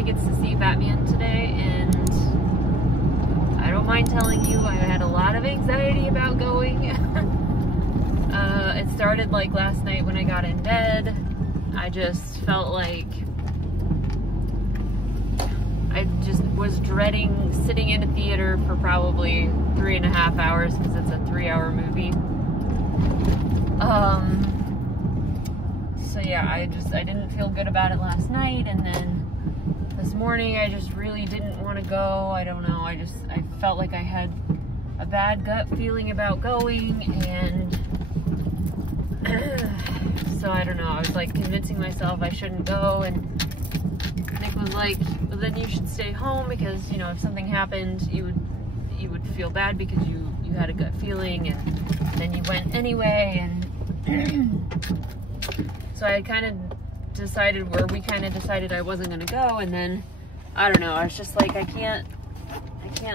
tickets to see Batman today, and I don't mind telling you, I had a lot of anxiety about going. It started like last night when I got in bed. I just felt like I just was dreading sitting in a theater for probably 3.5 hours because it's a 3-hour movie. So yeah, I didn't feel good about it last night, and then this morning I just really didn't want to go. I don't know, I felt like I had a bad gut feeling about going, and so I don't know, I was like convincing myself I shouldn't go, and Nick was like, well, then you should stay home because, you know, if something happened, you would feel bad because you had a gut feeling, and then you went anyway. And so I kind of decided, where we kind of decided I wasn't going to go, and then I don't know, I was just like, I can't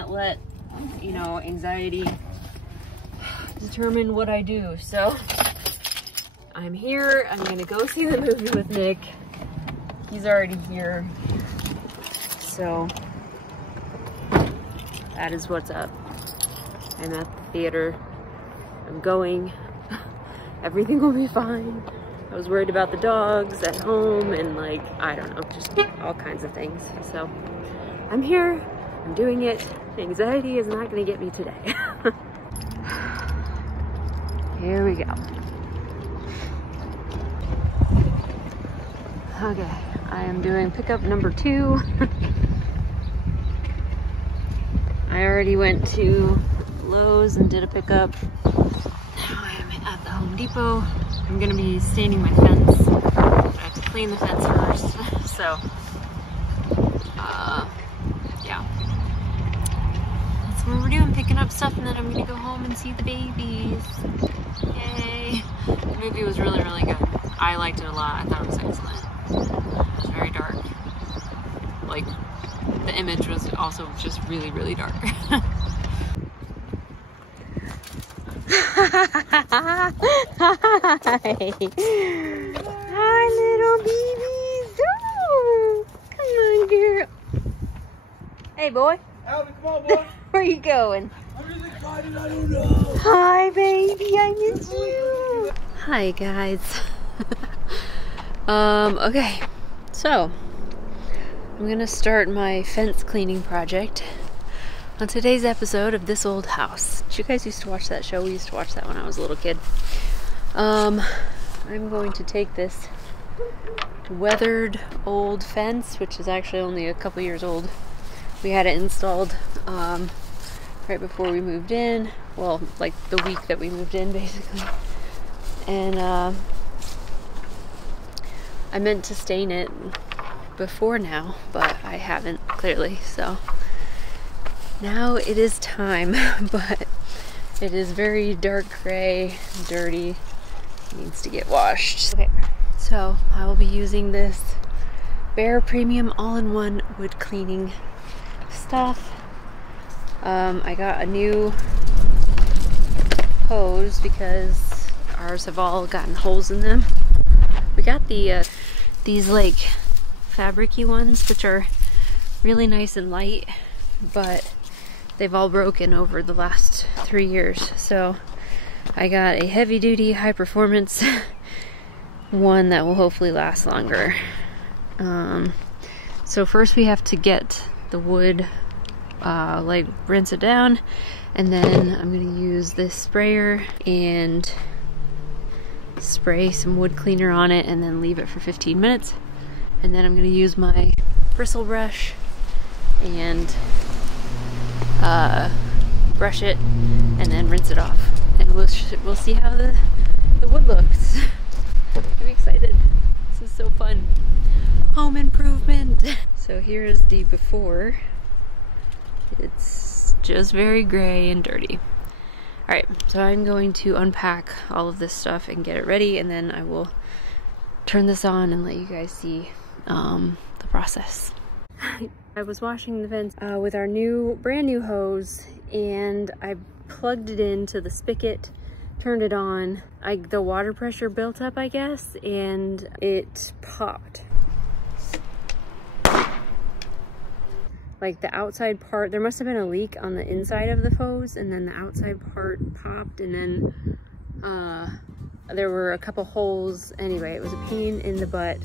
let, you know, anxiety determine what I do. So I'm here, I'm gonna go see the movie with Nick. He's already here. So that is what's up. I'm at the theater. I'm going. Everything will be fine. I was worried about the dogs at home and, like, I don't know, just all kinds of things. So I'm here, I'm doing it. Anxiety is not gonna get me today. Here we go. Okay, I am doing pickup number 2. I already went to Lowe's and did a pickup. Now I am at the Home Depot. I'm gonna be staining my fence. I have to clean the fence first. So, yeah. That's what we're doing, picking up stuff, and then I'm gonna go home and see the babies. Yay. The movie was really, really good. I liked it a lot. I thought it was excellent. It's very dark. Like, the image was also just really, really dark. Hi. Hi, little babies. Oh, come on, girl. Hey, boy. Alvin, come on, boy. Where are you going? I'm just excited, I don't know. Hi, baby. I miss you. Hi, guys. Okay. So, I'm gonna start my fence cleaning project on today's episode of This Old House. Did you guys used to watch that show? We used to watch that when I was a little kid. I'm going to take this weathered old fence, which is actually only a couple years old. We had it installed right before we moved in. Well, like the week that we moved in, basically. And I meant to stain it before now, but I haven't, clearly. So now it is time, but it is very dark gray, dirty, needs to get washed. Okay, so I will be using this Behr Premium all-in-one wood cleaning stuff. I got a new hose because ours have all gotten holes in them. We got the these like fabric-y ones, which are really nice and light, but they've all broken over the last 3 years. So I got a heavy-duty, high-performance one that will hopefully last longer. So first we have to get the wood, like rinse it down, and then I'm gonna use this sprayer and spray some wood cleaner on it and then leave it for 15 minutes. And then I'm gonna use my bristle brush and brush it and then rinse it off. And we'll see how the wood looks. I'm excited. This is so fun. Home improvement. So here's the before. It's just very gray and dirty. Alright, so I'm going to unpack all of this stuff and get it ready, and then I will turn this on and let you guys see the process. I was washing the fence with our brand new hose, and I plugged it into the spigot, turned it on. The water pressure built up, I guess, and it popped. like the outside part, there must have been a leak on the inside of the hose, and then the outside part popped, and then there were a couple holes. Anyway, it was a pain in the butt.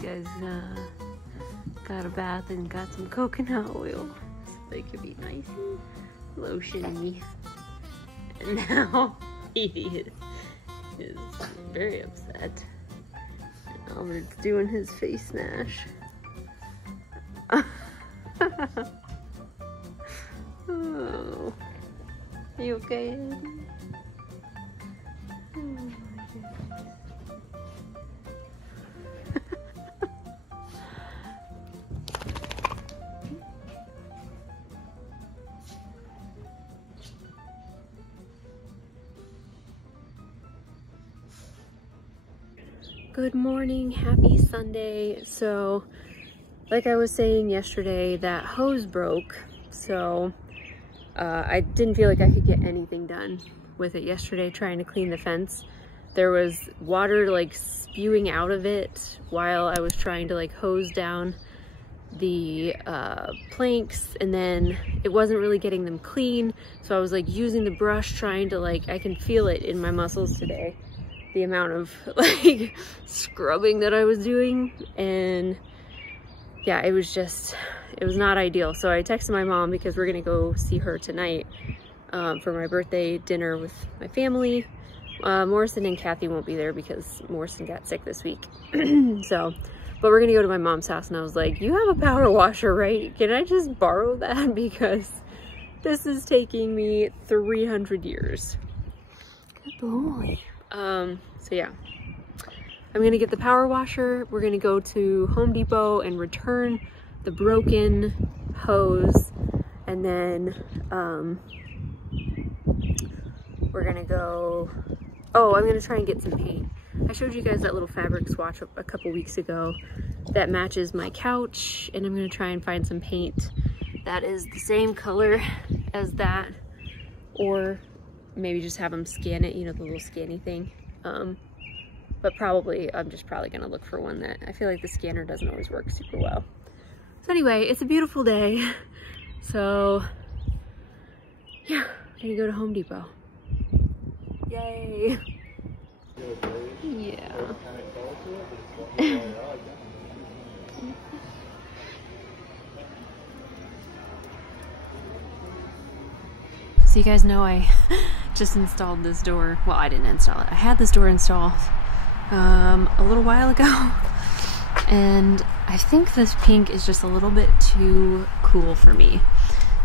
Guys got a bath and got some coconut oil so they could be nice and lotiony. And now he is very upset. And Albert's doing his face mash. Oh, are you okay? Oh my goodness. Good morning, happy Sunday. So, like I was saying yesterday, that hose broke, so I didn't feel like I could get anything done with it yesterday trying to clean the fence. There was water like spewing out of it while I was trying to like hose down the planks, and then it wasn't really getting them clean, so I was like using the brush trying to like, I can feel it in my muscles today, the amount of like scrubbing that I was doing. And yeah, it was not ideal. So I texted my mom because we're gonna go see her tonight for my birthday dinner with my family. Morrison and Kathy won't be there because Morrison got sick this week. So, but we're gonna go to my mom's house, and I was like, you have a power washer, right? Can I just borrow that? Because this is taking me 300 years. Good boy. So yeah, I'm gonna get the power washer. We're gonna go to Home Depot and return the broken hose, and then we're gonna go, oh, I'm gonna try and get some paint. I showed you guys that little fabric swatch a couple weeks ago that matches my couch, and I'm gonna try and find some paint that is the same color as that, or maybe just have them scan it, you know, the little scanny thing. But probably, I'm just probably gonna look for one that, I feel like the scanner doesn't always work super well. So anyway, it's a beautiful day. So yeah, I'm gonna go to Home Depot. Yay. Yeah. So you guys know I just installed this door. Well, I didn't install it. I had this door installed a little while ago, and I think this pink is just a little bit too cool for me.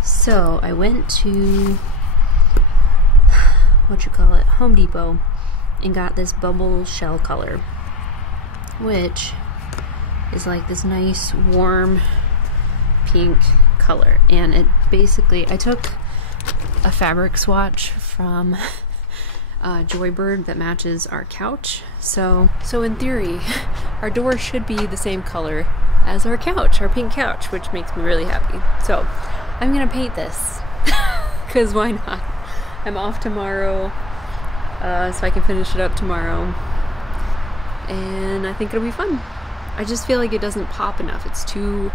So I went to, Home Depot, and got this bubble shell color, which is like this nice warm pink color. And it basically, I took a fabric swatch from Joybird that matches our couch. So in theory, our door should be the same color as our couch, our pink couch, which makes me really happy. So I'm gonna paint this because why not? I'm off tomorrow, so I can finish it up tomorrow, and I think it'll be fun. I just feel like it doesn't pop enough. It's too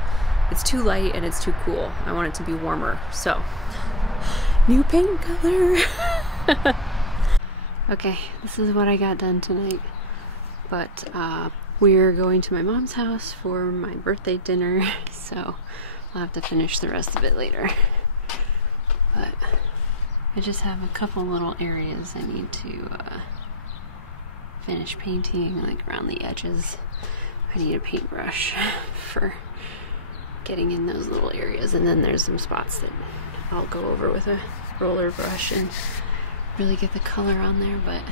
light and it's too cool. I want it to be warmer. So new paint color. Okay, this is what I got done tonight. But we're going to my mom's house for my birthday dinner, so I'll have to finish the rest of it later. But I just have a couple little areas I need to finish painting, like around the edges. I need a paintbrush for getting in those little areas, and then there's some spots that I'll go over with a roller brush and really get the color on there. But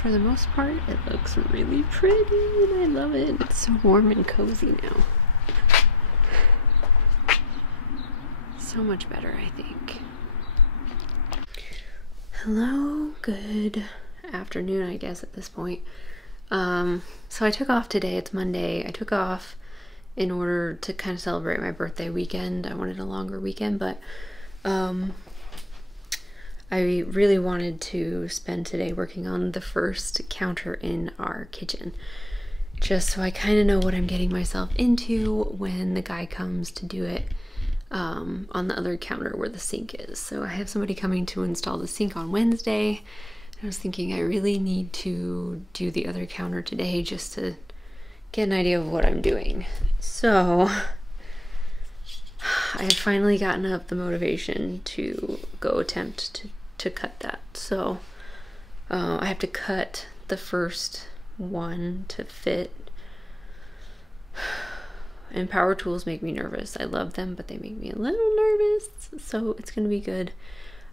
for the most part, it looks really pretty and I love it. It's so warm and cozy now. So much better, I think. Hello, good afternoon, I guess, at this point. So I took off today. It's Monday. I took off in order to kind of celebrate my birthday weekend. I wanted a longer weekend, but I really wanted to spend today working on the first counter in our kitchen, just so I kind of know what I'm getting myself into when the guy comes to do it on the other counter where the sink is. So I have somebody coming to install the sink on Wednesday. I was thinking I really need to do the other counter today just to get an idea of what I'm doing. So I have finally gotten up the motivation to go attempt to cut that. So I have to cut the first one to fit. And power tools make me nervous. I love them, but they make me a little nervous. So it's gonna be good.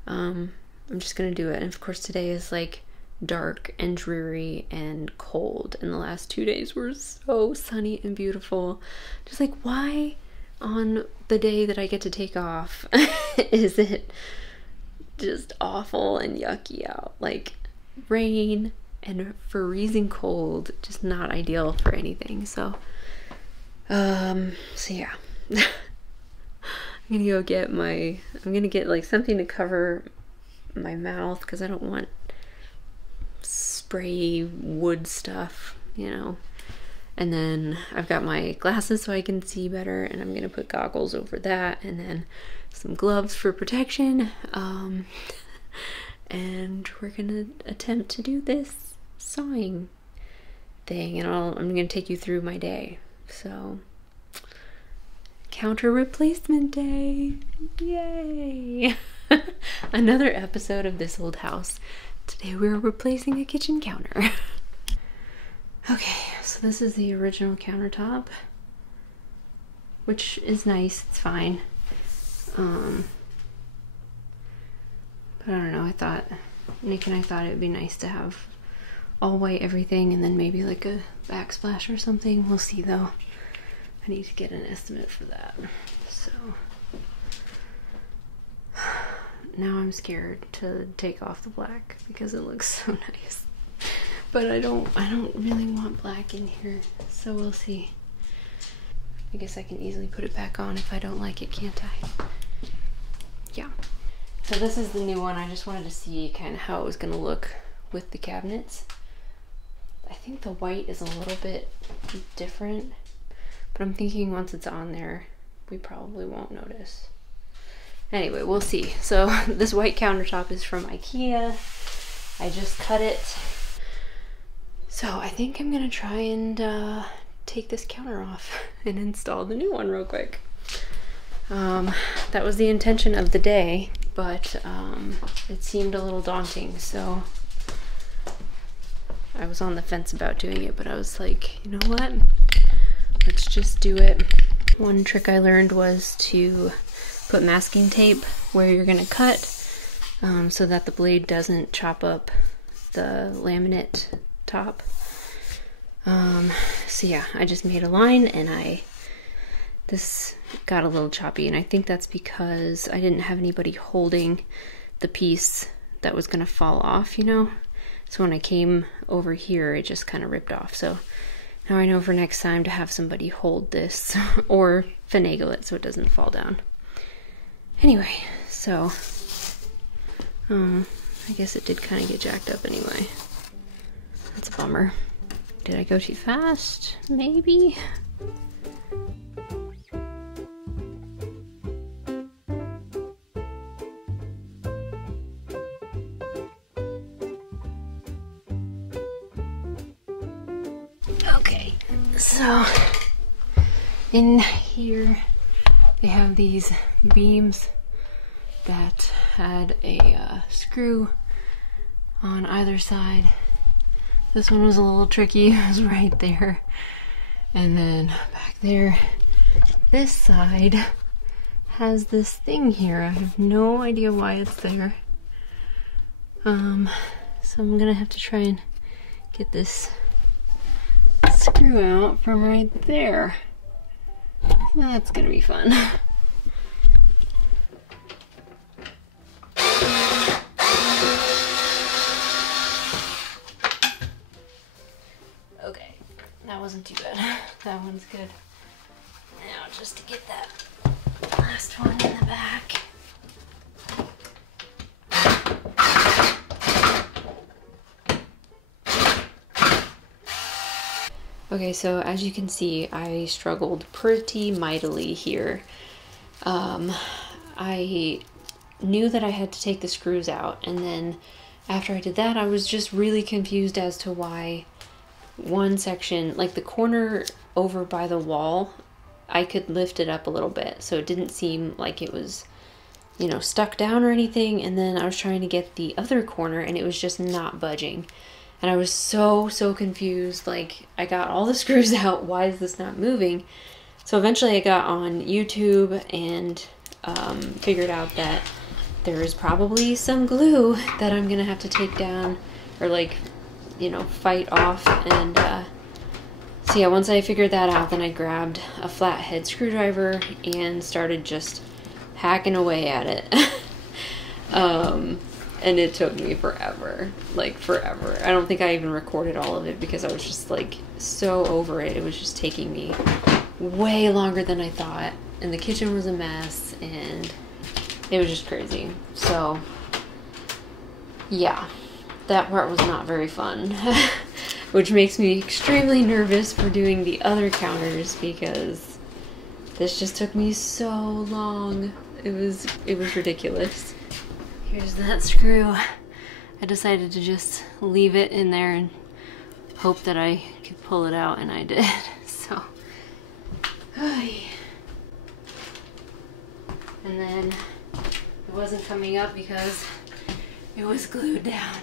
I'm just gonna do it. And of course today is like dark and dreary and cold, and the last 2 days were so sunny and beautiful. Just like, why on the day that I get to take off is it just awful and yucky out? Like rain and freezing cold, just not ideal for anything. So yeah. I'm gonna get like something to cover my mouth because I don't want spray wood stuff, you know. And then I've got my glasses so I can see better, and I'm gonna put goggles over that, and then some gloves for protection. And we're gonna attempt to do this sawing thing, and I'm gonna take you through my day. So counter replacement day, yay! Another episode of This Old House. Today we're replacing a kitchen counter. Okay, so this is the original countertop, which is nice, it's fine. But I don't know, Nick and I thought it would be nice to have all white everything and then maybe like a backsplash or something. We'll see though. I need to get an estimate for that. So now I'm scared to take off the black because it looks so nice. But I don't really want black in here, so we'll see. I guess I can easily put it back on if I don't like it, can't I? Yeah. So this is the new one. I just wanted to see kind of how it was gonna look with the cabinets. I think the white is a little bit different, but I'm thinking once it's on there, we probably won't notice. Anyway, we'll see. So this white countertop is from IKEA. I just cut it. So I think I'm gonna try and take this counter off and install the new one real quick. That was the intention of the day, but it seemed a little daunting, so I was on the fence about doing it, but I was like, you know what? Let's just do it. One trick I learned was to put masking tape where you're gonna cut so that the blade doesn't chop up the laminate top. So yeah, I just made a line and this got a little choppy, and I think that's because I didn't have anybody holding the piece that was gonna fall off, you know? So when I came over here, it just kind of ripped off. So now I know for next time to have somebody hold this or finagle it so it doesn't fall down. Anyway, so I guess it did kind of get jacked up anyway. That's a bummer. Did I go too fast? Maybe? Okay, so in here they have these beams that had a screw on either side. This one was a little tricky, it was right there. And then back there, this side has this thing here. I have no idea why it's there. So I'm gonna have to try and get this screw out from right there. That's gonna be fun. that one's good. Now just to get that last one in the back. Okay, so as you can see, I struggled pretty mightily here. I knew that I had to take the screws out, and then after I did that, I was just really confused as to why one section, like the corner over by the wall, I could lift it up a little bit, so it didn't seem like it was, you know, stuck down or anything. And then I was trying to get the other corner and it was just not budging. And I was so confused. Like, I got all the screws out. Why is this not moving? So eventually I got on YouTube and figured out that there is probably some glue that I'm gonna have to take down, or like, you know, fight off. And so yeah, once I figured that out, then I grabbed a flathead screwdriver and started just hacking away at it. And it took me forever, like forever. I don't think I even recorded all of it because I was just like so over it. It was just taking me way longer than I thought. And the kitchen was a mess and it was just crazy. So yeah, that part was not very fun, which makes me extremely nervous for doing the other counters because this just took me so long. It was ridiculous. Here's that screw. I decided to just leave it in there and hope that I could pull it out, and I did. So, and then it wasn't coming up because it was glued down.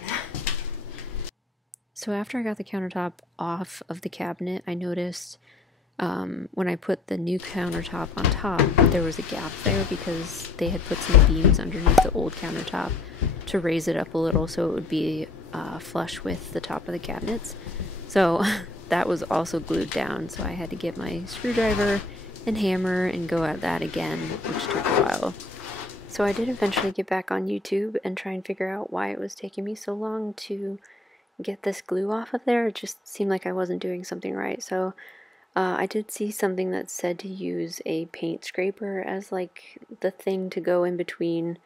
So after I got the countertop off of the cabinet, I noticed when I put the new countertop on top, there was a gap there because they had put some beams underneath the old countertop to raise it up a little so it would be flush with the top of the cabinets. So that was also glued down, so I had to get my screwdriver and hammer and go at that again, which took a while. So I did eventually get back on YouTube and try and figure out why it was taking me so long to get this glue off of there. It just seemed like I wasn't doing something right. So I did see something that said to use a paint scraper as like the thing to go in between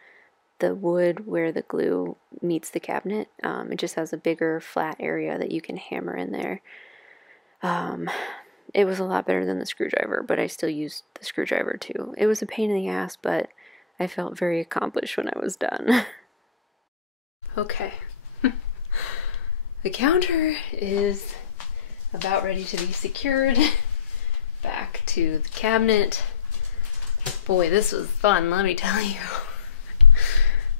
the wood where the glue meets the cabinet. It just has a bigger flat area that you can hammer in there. It was a lot better than the screwdriver, but I still used the screwdriver too. It was a pain in the ass, but I felt very accomplished when I was done. Okay. The counter is about ready to be secured back to the cabinet. Boy, this was fun, let me tell you.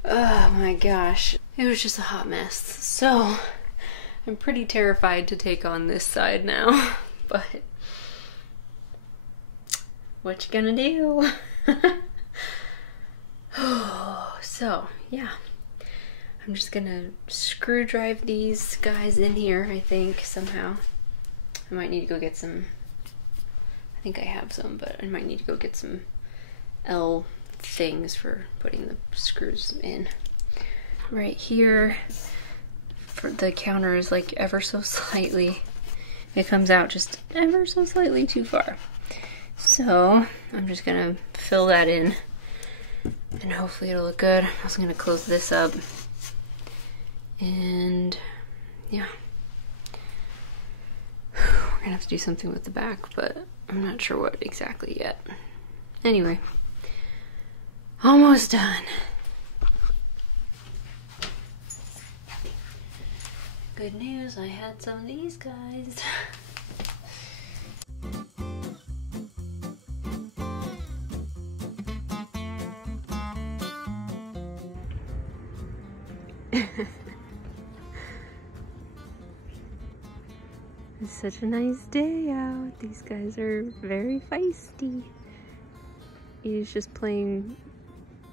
Oh my gosh, it was just a hot mess. So I'm pretty terrified to take on this side now, but what you gonna do? So yeah, I'm just gonna screw drive these guys in here, I think, somehow. I might need to go get some, I think I have some, but I might need to go get some L things for putting the screws in. Right here, for the counter is like ever so slightly, it comes out just ever so slightly too far. So I'm just gonna fill that in and hopefully it'll look good. I'm also gonna close this up and yeah. We're gonna have to do something with the back, but I'm not sure what exactly yet. Anyway, almost done. Good news, I had some of these guys. It's such a nice day out. These guys are very feisty. He's just playing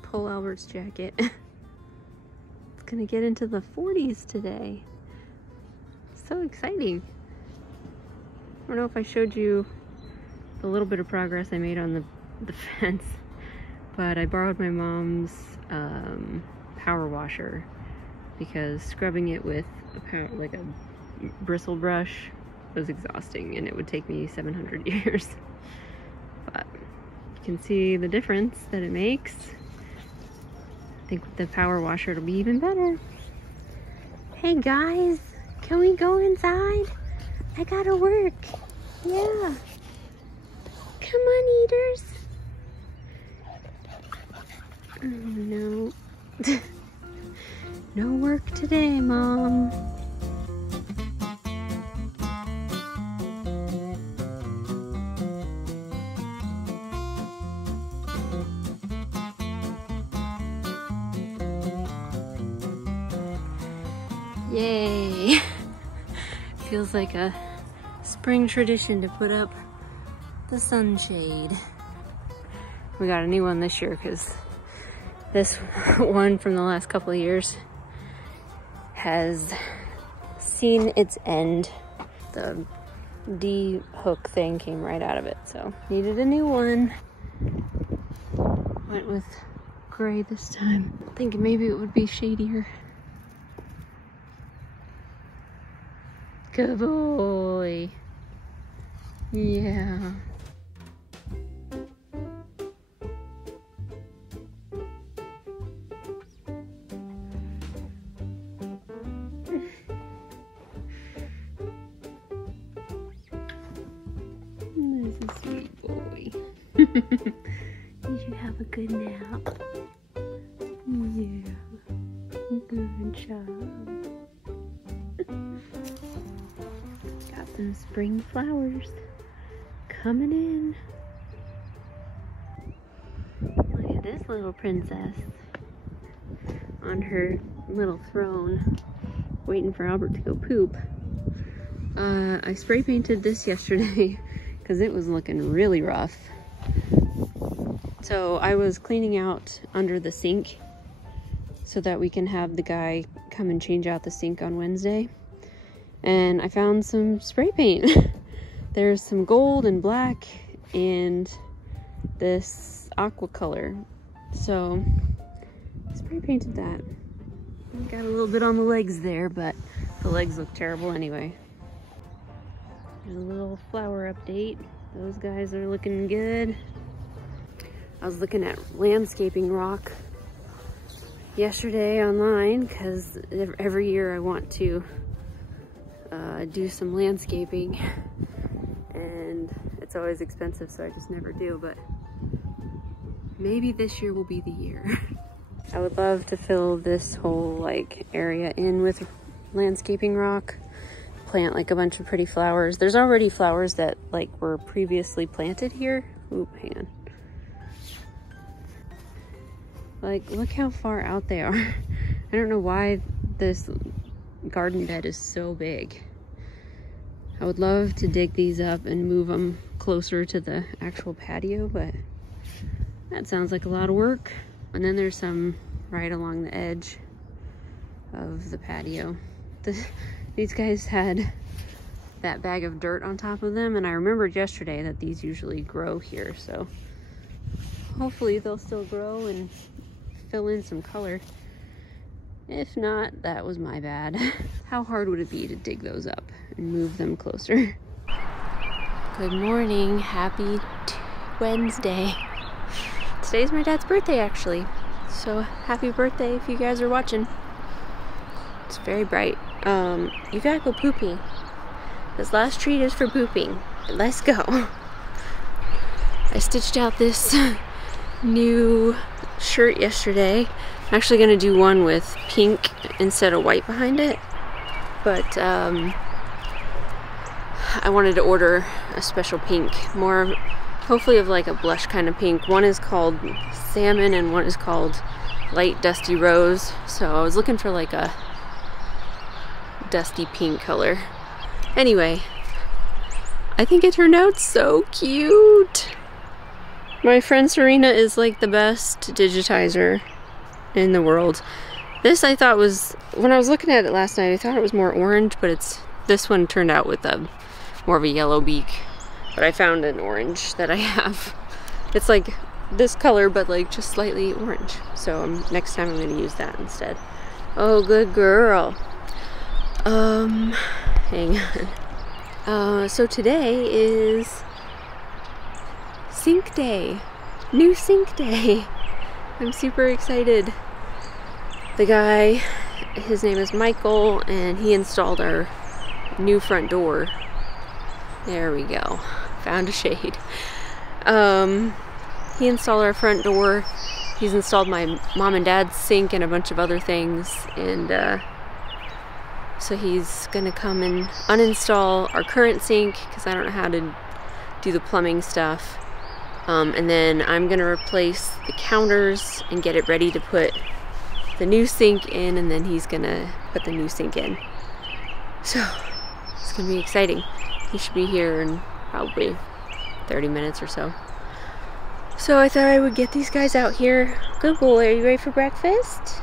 Paul Albert's jacket. It's gonna get into the 40s today. So exciting. I don't know if I showed you the little bit of progress I made on the fence, but I borrowed my mom's power washer because scrubbing it with like a bristle brush was exhausting, and it would take me 700 years. But you can see the difference that it makes. I think with the power washer it'll be even better. Hey guys, can we go inside? I gotta work. Yeah. Come on, eaters. Oh no. No work today, Mom. Yay! Feels like a spring tradition to put up the sunshade. We got a new one this year because this one from the last couple of years has seen its end. The D hook thing came right out of it, so needed a new one. Went with gray this time, thinking maybe it would be shadier. Good boy. Yeah. This is a sweet boy. You should have a good nap. Yeah. Good job. Got some spring flowers coming in. Look at this little princess on her little throne waiting for Albert to go poop. I spray painted this yesterday because it was looking really rough. So I was cleaning out under the sink so that we can have the guy come and change out the sink on Wednesday. And I found some spray paint. There's some gold and black and this aqua color. So spray painted that. Got a little bit on the legs there, but the legs look terrible anyway. There's a little flower update. Those guys are looking good. I was looking at landscaping rock yesterday online because every year I want to do some landscaping, and it's always expensive, so I just never do, but maybe this year will be the year. I would love to fill this whole like area in with landscaping rock, plant like a bunch of pretty flowers. There's already flowers that like were previously planted here. Oop, hand. Like, look how far out they are. I don't know why this garden bed is so big. I would love to dig these up and move them closer to the actual patio, but that sounds like a lot of work. And then there's some right along the edge of the patio. These guys had that bag of dirt on top of them, and I remembered yesterday that these usually grow here, so hopefully they'll still grow and fill in some color. If not, that was my bad. How hard would it be to dig those up and move them closer? Good morning, happy Wednesday. Today's my dad's birthday, actually. So happy birthday if you guys are watching. It's very bright. You gotta go pooping. This last treat is for pooping. Let's go. I stitched out this new shirt yesterday. I'm actually gonna do one with pink instead of white behind it, but I wanted to order a special pink, more hopefully of like a blush kind of pink. One is called salmon and one is called light dusty rose, so I was looking for like a dusty pink color. Anyway, I think it turned out so cute. My friend Serena is like the best digitizer in the world. This I thought was, when I was looking at it last night, I thought it was more orange, but this one turned out with a more of a yellow beak. But I found an orange that I have. It's like this color, but like just slightly orange. So next time I'm gonna use that instead. Oh, good girl. Hang on. So today is sink day. New sink day. I'm super excited. The guy, his name is Michael, and he installed our new front door. There we go. Found a shade. He installed our front door. He's installed my mom and dad's sink and a bunch of other things, and so he's gonna come and uninstall our current sink because I don't know how to do the plumbing stuff. And then I'm gonna replace the counters and get it ready to put the new sink in, and then he's gonna put the new sink in. So it's gonna be exciting. He should be here in probably 30 minutes or so. So I thought I would get these guys out here. Good boy, are you ready for breakfast?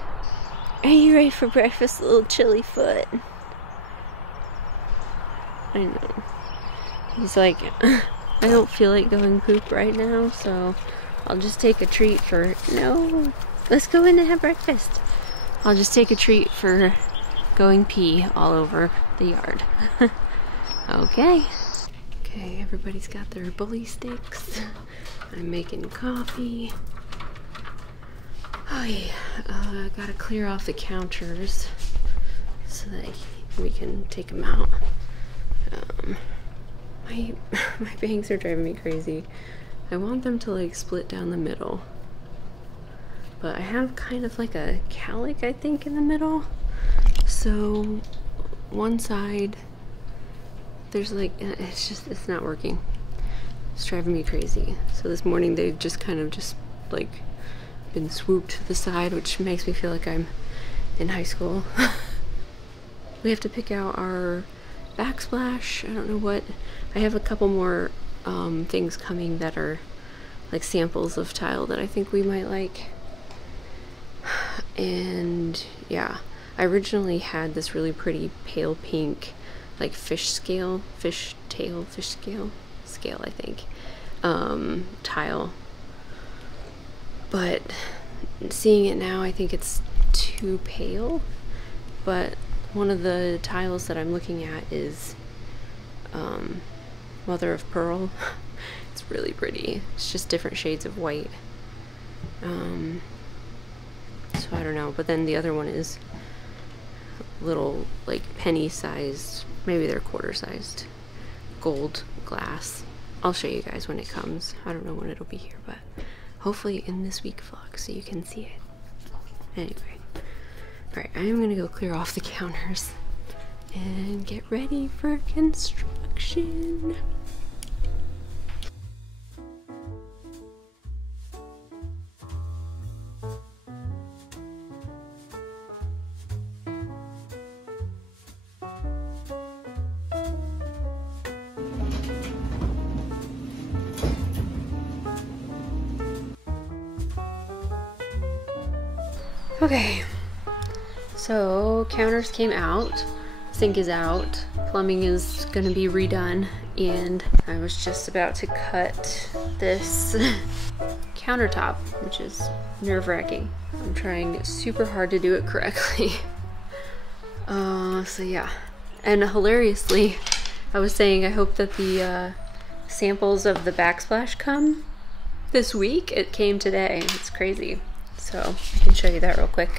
Are you ready for breakfast, little chilly foot? I know. He's like, I don't feel like going poop right now, so I'll just take a treat for, no, let's go in and have breakfast. I'll just take a treat for going pee all over the yard. Okay. Okay, everybody's got their bully sticks. I'm making coffee. Oh yeah, I gotta clear off the counters so that we can take them out. My bangs are driving me crazy. I want them to like split down the middle, but I have kind of like a cowlick, I think, in the middle. So one side, there's like, it's not working. It's driving me crazy. So this morning they've just kind of just like been swooped to the side, which makes me feel like I'm in high school. We have to pick out our backsplash. I don't know what. I have a couple more things coming that are like samples of tile that I think we might like. And yeah, I originally had this really pretty pale pink like fish tail scale, I think, tile, but seeing it now I think it's too pale. But one of the tiles that I'm looking at is mother of pearl. It's really pretty. It's just different shades of white. So I don't know, but then the other one is little like penny sized, maybe they're quarter sized gold glass. I'll show you guys when it comes. I don't know when it'll be here, but hopefully in this week vlog so you can see it. Anyway, alright, I am gonna go clear off the counters and get ready for construction. Okay, so counters came out, sink is out, plumbing is gonna be redone, and I was just about to cut this countertop, which is nerve-wracking. I'm trying super hard to do it correctly. So yeah, and hilariously, I was saying I hope that the samples of the backsplash come this week. It came today. It's crazy. So I can show you that real quick.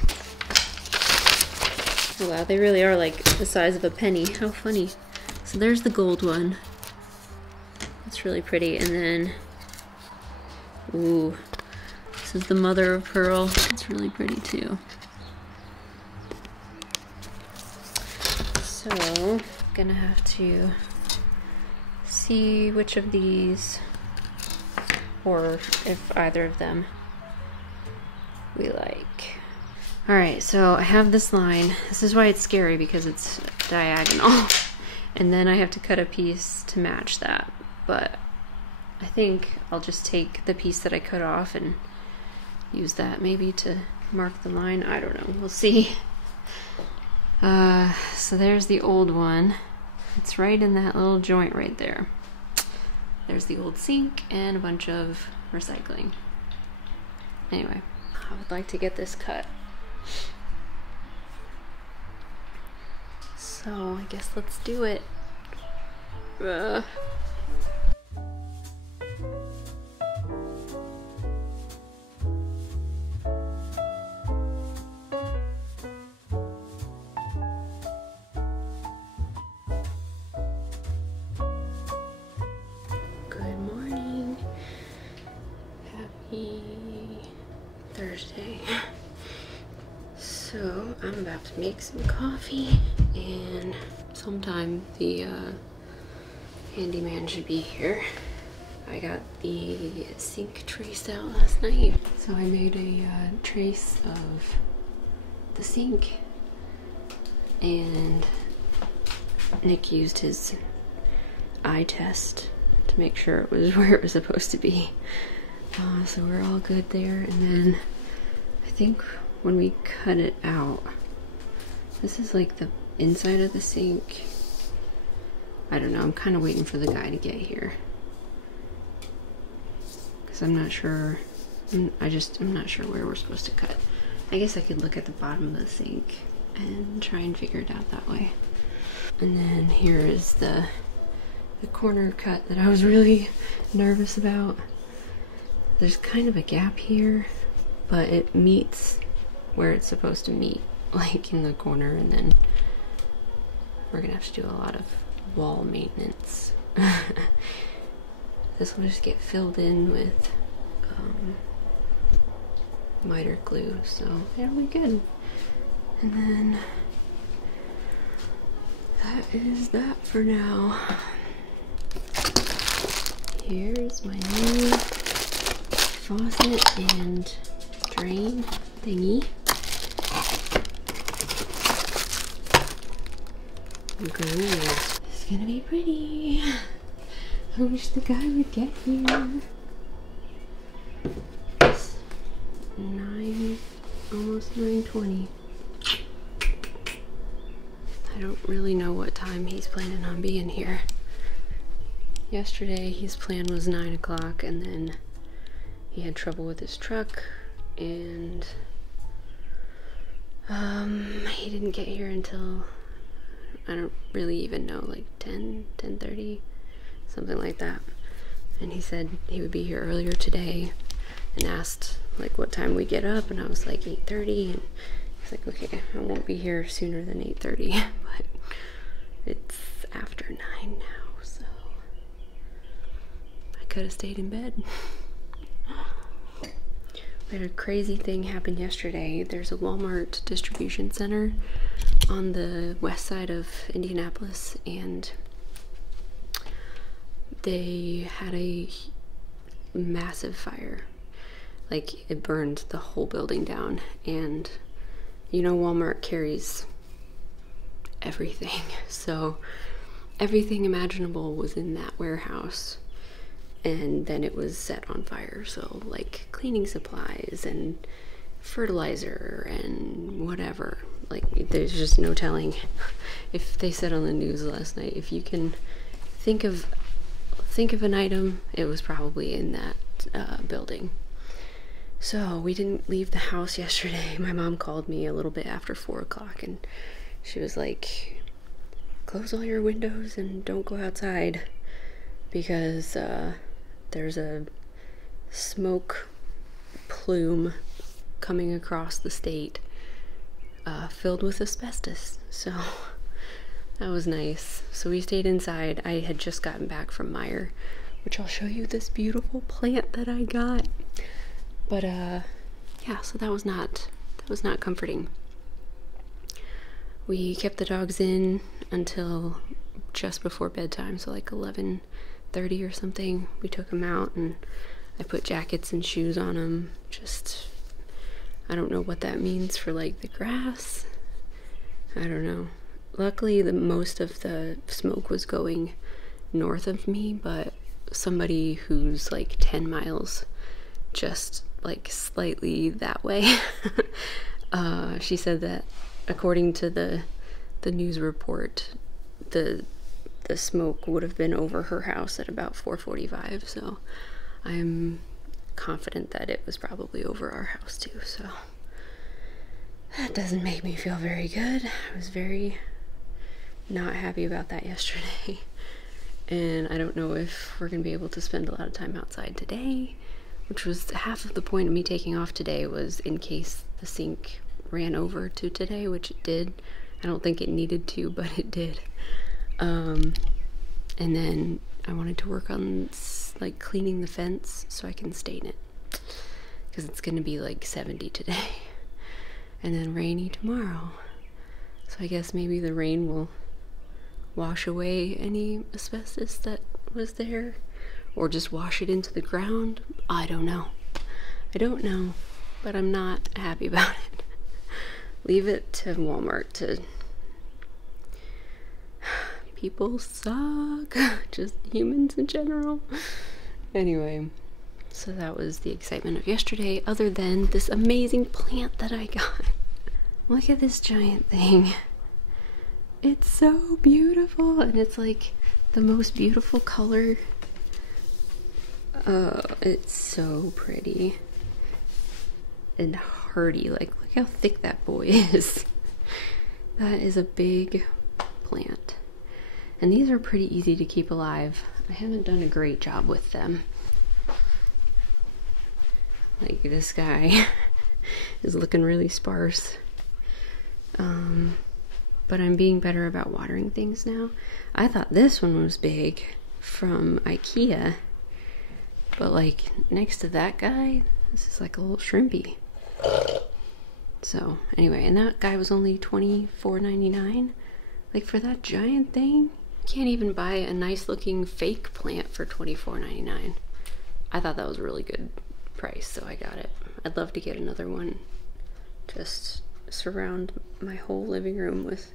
Oh wow, they really are like the size of a penny. How funny. So there's the gold one. It's really pretty. And then, ooh, this is the mother of pearl. It's really pretty too. So I'm gonna have to see which of these, or if either of them we like. Alright, so I have this line. This is why it's scary, because it's diagonal. And then I have to cut a piece to match that. But I think I'll just take the piece that I cut off and use that maybe to mark the line. I don't know. We'll see. So there's the old one. It's right in that little joint right there. There's the old sink and a bunch of recycling. Anyway, I would like to get this cut. So I guess let's do it. Good morning. Happy Thursday. So I'm about to make some coffee, and sometime the handyman should be here. I got the sink trace out last night, so I made a trace of the sink, and Nick used his eye test to make sure it was where it was supposed to be. So we're all good there, and then I think when we cut it out, this is like the inside of the sink. I don't know, I'm kind of waiting for the guy to get here, because I'm not sure, I'm not sure where we're supposed to cut. I guess I could look at the bottom of the sink and try and figure it out that way. And then here is the corner cut that I was really nervous about. There's kind of a gap here, but it meets where it's supposed to meet, like in the corner, and then we're gonna have to do a lot of wall maintenance. This will just get filled in with miter glue, so it'll be good. And then that is that for now. Here's my new faucet and drain thingy. Good. It's gonna be pretty. I wish the guy would get here. It's 9, almost 9:20. I don't really know what time he's planning on being here. Yesterday his plan was 9 o'clock, and then he had trouble with his truck, and he didn't get here until, I don't really even know, like 10:30, something like that. And he said he would be here earlier today, and asked like what time we get up, and I was like 8:30, and he's like, okay, I won't be here sooner than 8:30, but it's after 9 now, so I could have stayed in bed. We had a crazy thing happen yesterday. There's a Walmart distribution center on the west side of Indianapolis, and they had a massive fire. Like, it burned the whole building down, and you know Walmart carries everything, so everything imaginable was in that warehouse. And then it was set on fire, so like cleaning supplies and fertilizer and whatever. Like, there's just no telling. If they said on the news last night, if you can think of an item, it was probably in that building. So we didn't leave the house yesterday. My mom called me a little bit after 4 o'clock, and she was like, close all your windows and don't go outside, because there's a smoke plume coming across the state filled with asbestos. So that was nice. So we stayed inside. I had just gotten back from Meijer, which I'll show you this beautiful plant that I got. But yeah, so that was not comforting. We kept the dogs in until just before bedtime, so like 11:30 or something. We took them out, and I put jackets and shoes on them. Just, I don't know what that means for like the grass. I don't know. Luckily, most of the smoke was going north of me, but somebody who's like 10 miles just like slightly that way, she said that according to the news report, the smoke would have been over her house at about 4:45, so I'm confident that it was probably over our house too, so that doesn't make me feel very good. I was very not happy about that yesterday. and I don't know if we're gonna be able to spend a lot of time outside today, which was half of the point of me taking off today, was in case the sink ran over to today, which it did. I don't think it needed to, but it did. And then I wanted to work on like cleaning the fence so I can stain it, because it's gonna be like 70 today and then rainy tomorrow. So I guess maybe the rain will wash away any asbestos that was there, or just wash it into the ground. I don't know. I don't know, but I'm not happy about it. Leave it to Walmart to... People suck. Just humans in general. Anyway, so that was the excitement of yesterday, other than this amazing plant that I got. Look at this giant thing. It's so beautiful, and it's like the most beautiful color. It's so pretty and hardy. Like, look how thick that boy is. That is a big plant. And these are pretty easy to keep alive. I haven't done a great job with them. Like, this guy is looking really sparse. But I'm being better about watering things now. I thought this one was big from IKEA, but like next to that guy, this is like a little shrimpy. So anyway, and that guy was only $24.99. Like, for that giant thing, you can't even buy a nice looking fake plant for $24.99. I thought that was a really good price, so I got it. I'd love to get another one. Just surround my whole living room with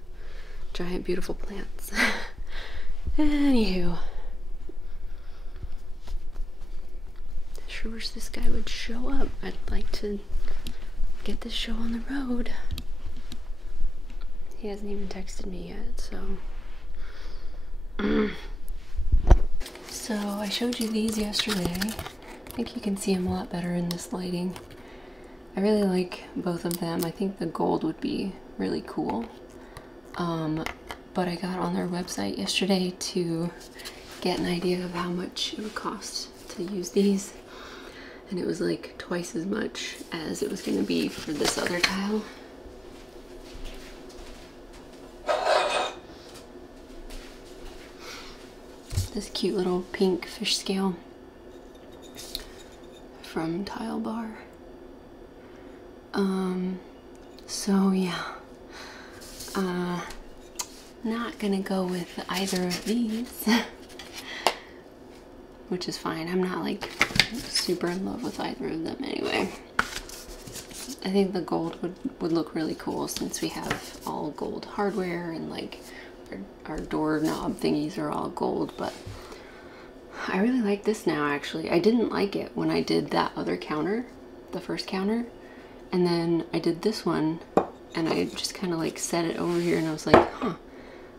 giant beautiful plants. Anywho, I sure wish this guy would show up. I'd like to get this show on the road. He hasn't even texted me yet, so. So I showed you these yesterday. I think you can see them a lot better in this lighting. I really like both of them. I think the gold would be really cool. But I got on their website yesterday to get an idea of how much it would cost to use these. And it was like twice as much as it was going to be for this other tile. This cute little pink fish scale from Tile Bar. So yeah, not gonna go with either of these, which is fine. I'm not like super in love with either of them anyway. I think the gold would look really cool, since we have all gold hardware, and like our doorknob thingies are all gold. But I really like this now, actually. I didn't like it when I did that other counter, the first counter. And then I did this one, and I just kind of like set it over here, and I was like, huh,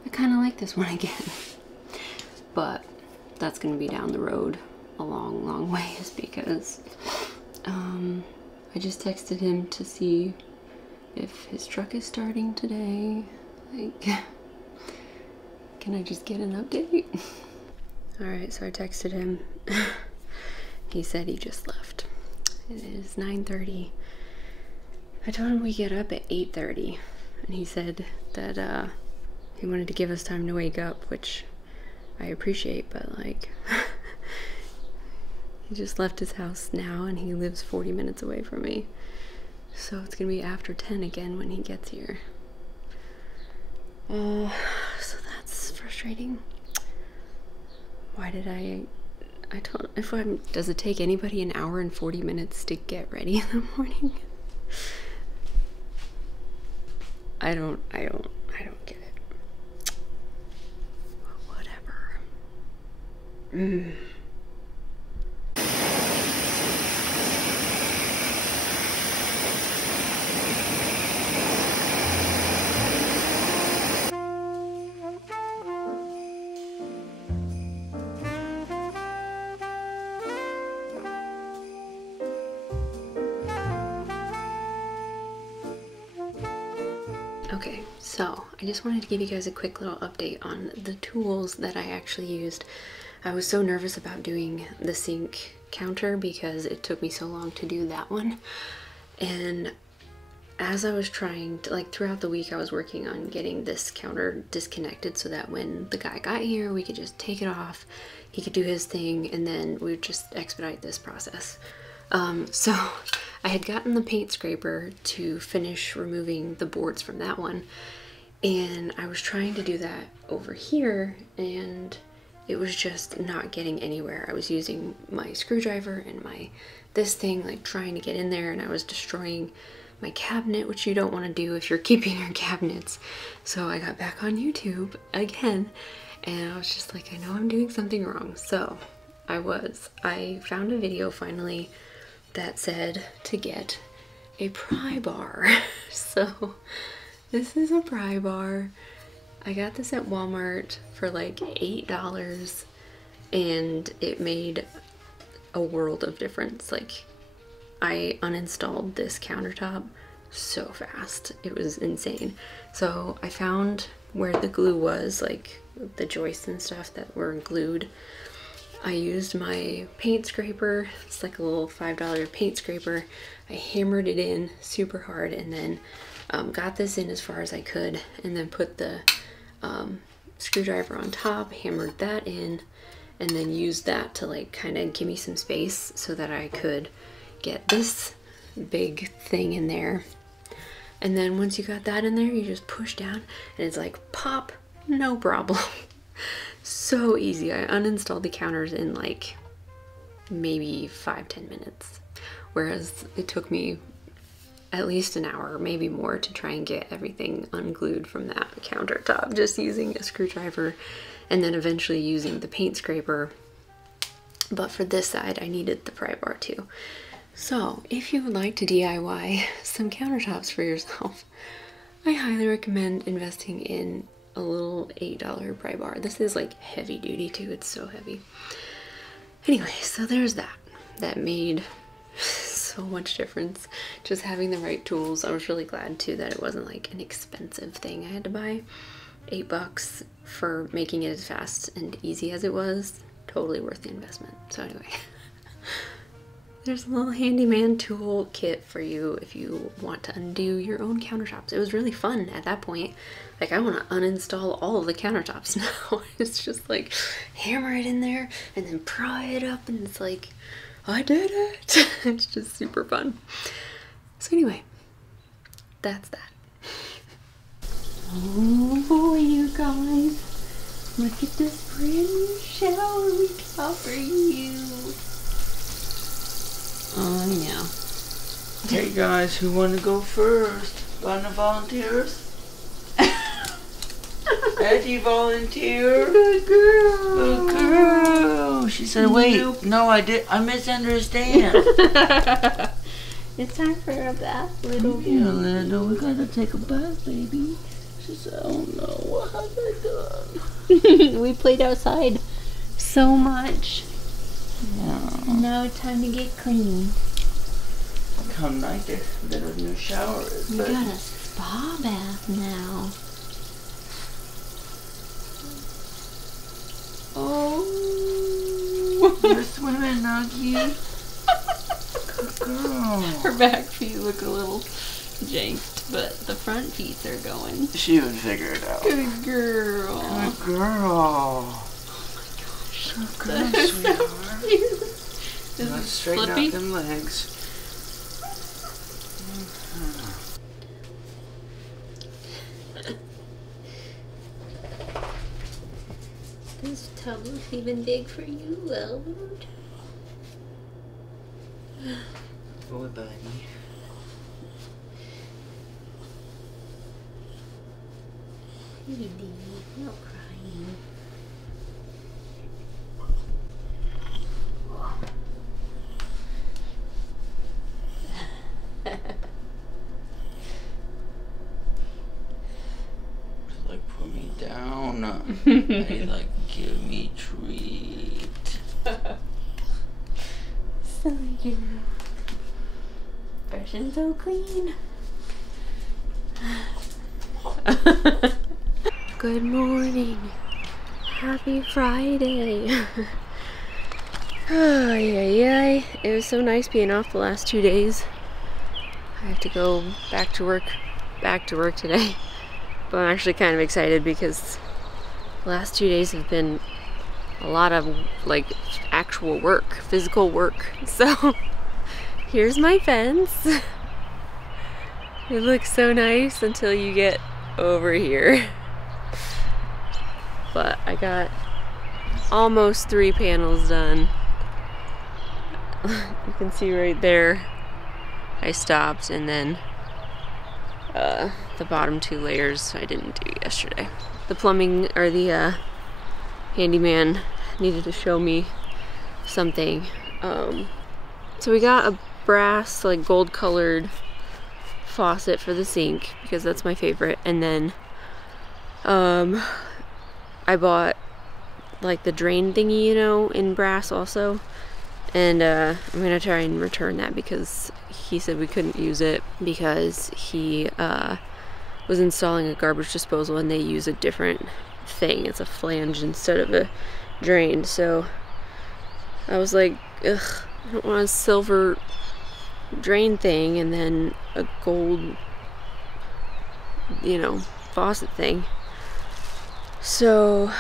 I kind of like this one again. But that's going to be down the road a long ways, because I just texted him to see if his truck is starting today. Like, can I just get an update? Alright, so I texted him. He said he just left. It is 9:30. I told him we get up at 8:30, and he said that he wanted to give us time to wake up, which I appreciate, but like, he just left his house now, and he lives 40 minutes away from me, so it's gonna be after 10 again when he gets here. So that's frustrating. Why did I told, does it take anybody an hour and 40 minutes to get ready in the morning? I don't get it. Whatever. Okay, so I just wanted to give you guys a quick little update on the tools that I actually used. I was so nervous about doing the sink counter because it took me so long to do that one. And as I was trying to, like, throughout the week I was working on getting this counter disconnected so that when the guy got here we could just take it off, he could do his thing, and then we would just expedite this process. So I had gotten the paint scraper to finish removing the boards from that one, and I was trying to do that over here and it was just not getting anywhere. I was using my screwdriver and this thing, like, trying to get in there, and I was destroying my cabinet, which you don't want to do if you're keeping your cabinets. So I got back on YouTube again and I was just like, I know I'm doing something wrong. So I found a video finally that said to get a pry bar. So this is a pry bar. I got this at Walmart for like $8 and it made a world of difference. Like, I uninstalled this countertop so fast. It was insane. So I found where the glue was, like the joists and stuff that were glued. I used my paint scraper. It's like a little $5 paint scraper. I hammered it in super hard and then got this in as far as I could, and then put the screwdriver on top, hammered that in, and then used that to, like, kind of give me some space so that I could get this big thing in there. And then once you got that in there, you just push down and it's like pop, no problem. So easy. I uninstalled the counters in like maybe 5-10 minutes, whereas it took me at least an hour, maybe more, to try and get everything unglued from that countertop, just using a screwdriver and then eventually using the paint scraper. But for this side I needed the pry bar too. So if you would like to DIY some countertops for yourself, I highly recommend investing in a little $8 pry bar. This is like heavy duty too, it's so heavy. Anyway, so there's that. That made so much difference, just having the right tools. I was really glad too that it wasn't like an expensive thing I had to buy. $8 for making it as fast and easy as it was, totally worth the investment. So anyway, there's a little handyman tool kit for you if you want to undo your own countertops. It was really fun at that point. Like, I want to uninstall all of the countertops now. It's just like hammer it in there and then pry it up, and it's like, I did it. It's just super fun. So anyway, that's that. Oh boy, you guys, look at this brand new shower we got for you. Oh, I know. Hey guys, who want to go first? Got any volunteers? Eddie volunteer. Good girl. Good girl. She said, wait, Nope. no, I misunderstand. It's time for a bath, little Yeah, Linda, we gotta take a bath, baby. She said, oh no, what have I done? We played outside so much. Yeah. Now it's time to get clean. How nice this little new shower is. We but got a spa bath now. Oh, you're swimming, Nuggie. Good girl. Her back feet look a little janked, but the front feet are going. She would figure it out. Good girl. Good girl. Good girl, sweetheart. Is Let's it straighten slippy? out them legs. This tub was even big for you, Albert. Boy, buddy. Baby, no crying. Like, put me down. They like, give me treat. Silly girl. Fresh and so clean. Good morning. Happy Friday. Oh, yeah. It was so nice being off the last 2 days. I have to go back to work today. But I'm actually kind of excited because the last 2 days have been a lot of like actual work, physical work. So here's my fence. It looks so nice until you get over here. But I got almost 3 panels done. You can see right there I stopped, and then the bottom 2 layers I didn't do yesterday. The plumbing, or the handyman needed to show me something. So we got a brass, like gold colored faucet for the sink because that's my favorite, and then I bought like the drain thingy, you know, in brass also, and I'm gonna try and return that because he said we couldn't use it because he was installing a garbage disposal and they use a different thing. It's a flange instead of a drain. So I was like, ugh, I don't want a silver drain thing and then a gold, you know, faucet thing. So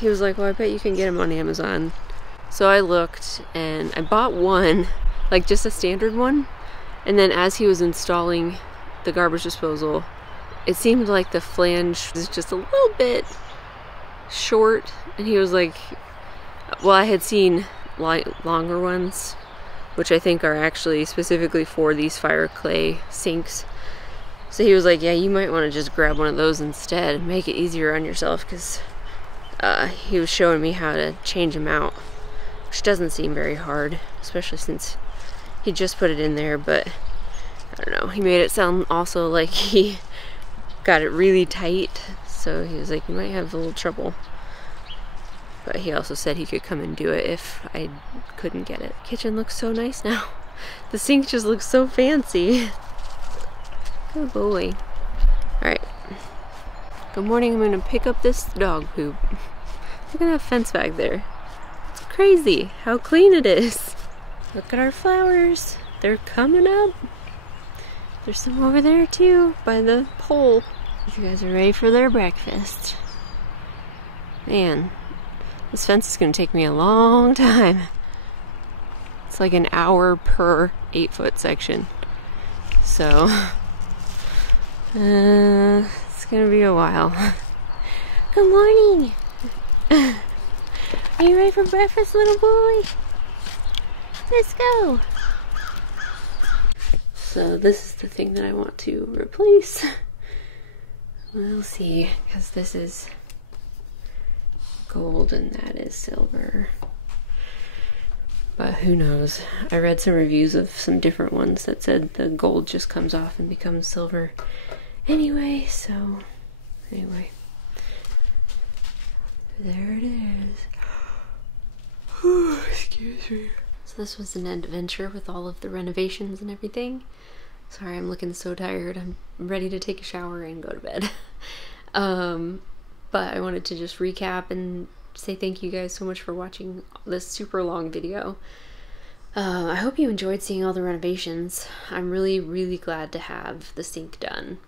he was like, well, I bet you can get them on Amazon. So I looked and I bought one, like just a standard one, and then as he was installing the garbage disposal, it seemed like the flange was just a little bit short, and he was like, well, I had seen longer ones, which I think are actually specifically for these fire clay sinks. So he was like, yeah, you might want to just grab one of those instead and make it easier on yourself, because he was showing me how to change them out, which doesn't seem very hard, especially since he just put it in there. But I don't know, he made it sound also like he got it really tight, so he was like, you might have a little trouble. But he also said he could come and do it if I couldn't get it. Kitchen looks so nice now. The sink just looks so fancy. Good boy. Alright. Good morning. I'm gonna pick up this dog poop. Look at that fence back there. It's crazy how clean it is. Look at our flowers. They're coming up. There's some over there too, by the pole. You guys are ready for their breakfast. Man, this fence is gonna take me a long time. It's like an hour per 8-foot section. So, it's gonna be a while. Good morning. Are you ready for breakfast, little boy? Let's go. So this is the thing that I want to replace. We'll see, because this is gold and that is silver. But who knows? I read some reviews of some different ones that said the gold just comes off and becomes silver anyway, so anyway. There it is. Excuse me. So this was an adventure with all of the renovations and everything. Sorry, I'm looking so tired. I'm ready to take a shower and go to bed. But I wanted to just recap and say thank you guys so much for watching this super long video. I hope you enjoyed seeing all the renovations. I'm really, really glad to have the sink done.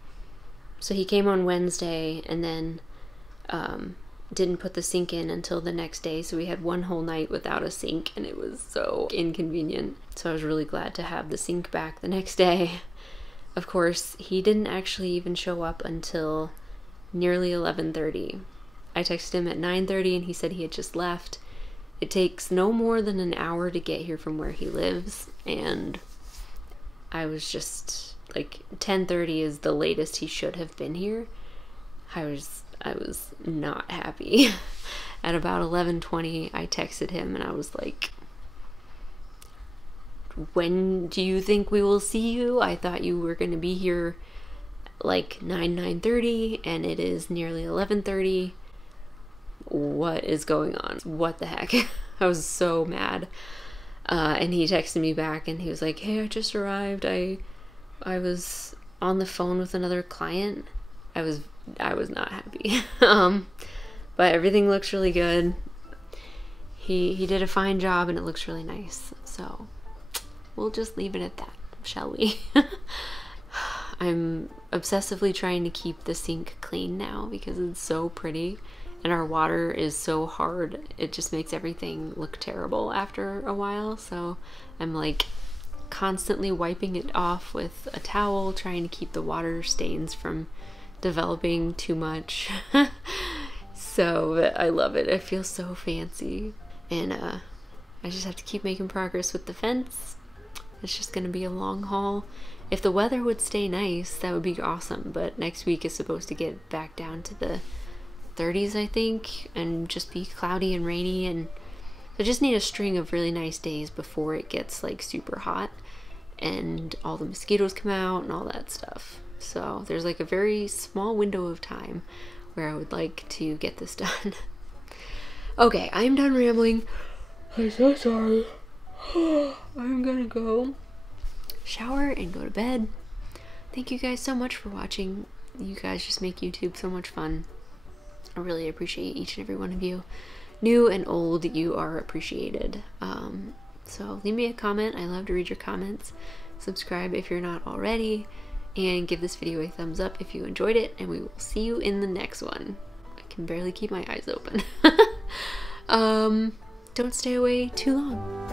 So he came on Wednesday and then didn't put the sink in until the next day, so we had one whole night without a sink and it was so inconvenient. So I was really glad to have the sink back the next day. Of course, he didn't actually even show up until nearly 11:30. I texted him at 9:30 and he said he had just left. It takes no more than an hour to get here from where he lives, and I was just like, 10:30 is the latest he should have been here. I was not happy. At about 11:20 I texted him and I was like, when do you think we will see you? I thought you were going to be here like 9:30 and it is nearly 11:30. What is going on? What the heck? I was so mad. And he texted me back and he was like, hey, I just arrived. I was on the phone with another client. I was I was not happy. But everything looks really good. He did a fine job and it looks really nice. So we'll just leave it at that, shall we? I'm obsessively trying to keep the sink clean now because it's so pretty and our water is so hard. It just makes everything look terrible after a while. So I'm like constantly wiping it off with a towel, trying to keep the water stains from developing too much. So I love it. It feels so fancy. And I just have to keep making progress with the fence. It's just gonna be a long haul. If the weather would stay nice, that would be awesome, but next week is supposed to get back down to the 30s, I think, and just be cloudy and rainy, and I just need a string of really nice days before it gets like super hot and all the mosquitoes come out and all that stuff. So there's like a very small window of time where I would like to get this done. Okay, I'm done rambling. I'm so sorry. I'm gonna go shower and go to bed. Thank you guys so much for watching. You guys just make YouTube so much fun. I really appreciate each and every one of you. New and old, you are appreciated. So leave me a comment. I love to read your comments. Subscribe if you're not already, and give this video a thumbs up if you enjoyed it, and we will see you in the next one. I can barely keep my eyes open. Don't stay away too long.